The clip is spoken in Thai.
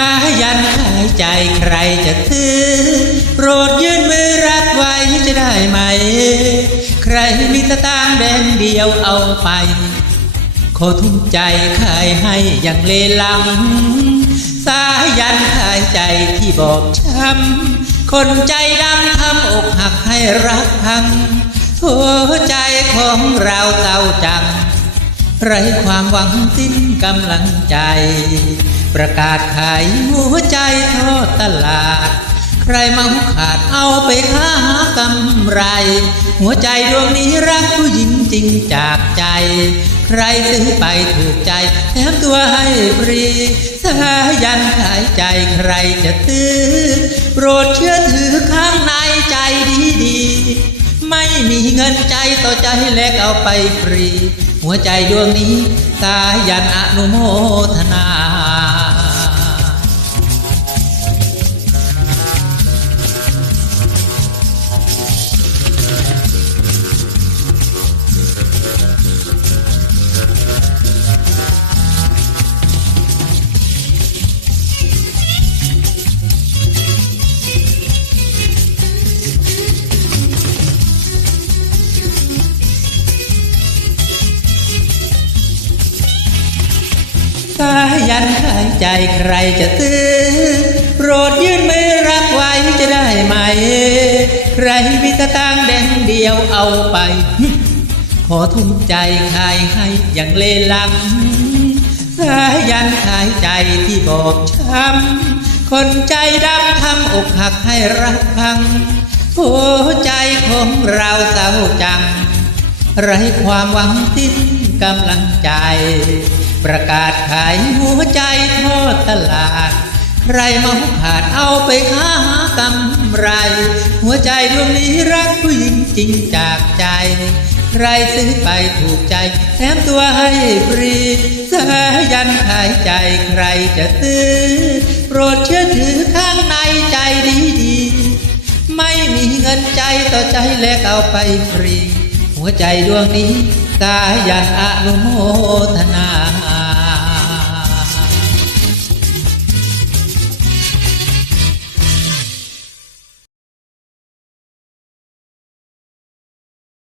ายันขายใจใครจะซื้อโปรดยื่นมือรับไว้จะได้ไหม ใครมีสตางแดงเดียวเอาไป ขอทุ่มใจขายให้อย่างเลลัง สายันขายใจที่บอบช้ำคนใจดำทำอกหักให้รักพังหัวใจของเราเศร้าจัง ไร้ความหวังสิ้นกำลังใจ ประกาศขายหัวใจทอดตลาด ใครมาหุขาดเอาไปค้าหากำไร หัวใจดวงนี้รักผู้หญิงจริงจากใจ ใครซื้อไปถูกใจแถมตัวให้ฟรีสายันขายใจใครจะซื้อโปรดเชื่อถือข้างในใจดีดีๆไม่มีเงินใจต่อใจแลกเอาไปฟรี หัวใจดวงนี้สายันอนุโมทนา สายันขายใจใครจะซื้อโปรดยื่นมือรับไว้จะได้ไหม ใครมีสตางค์แดงเดียวเอาไป ขอทุ่มใจขายให้อย่างเลลัง สายันขายใจที่บอบช้ำคนใจดำทำอกหักให้รักพังหัวใจของเราเศร้าจัง ไร้ความหวังสิ้นกำลังใจ ประกาศขายหัวใจทอดตลาด ใครมาหุขาดเอาไปค้าหากำไร หัวใจดวงนี้รักผู้หญิงจริงจากใจ ใครซื้อไปถูกใจ แถมตัวให้ฟรีสายันขายใจใครจะซื้อ โปรดเชื่อถือข้างในใจดีดีๆไม่มีเงินใจต่อใจแลกเอาไปฟรี หัวใจดวงนี้ สายันอนุโมทนา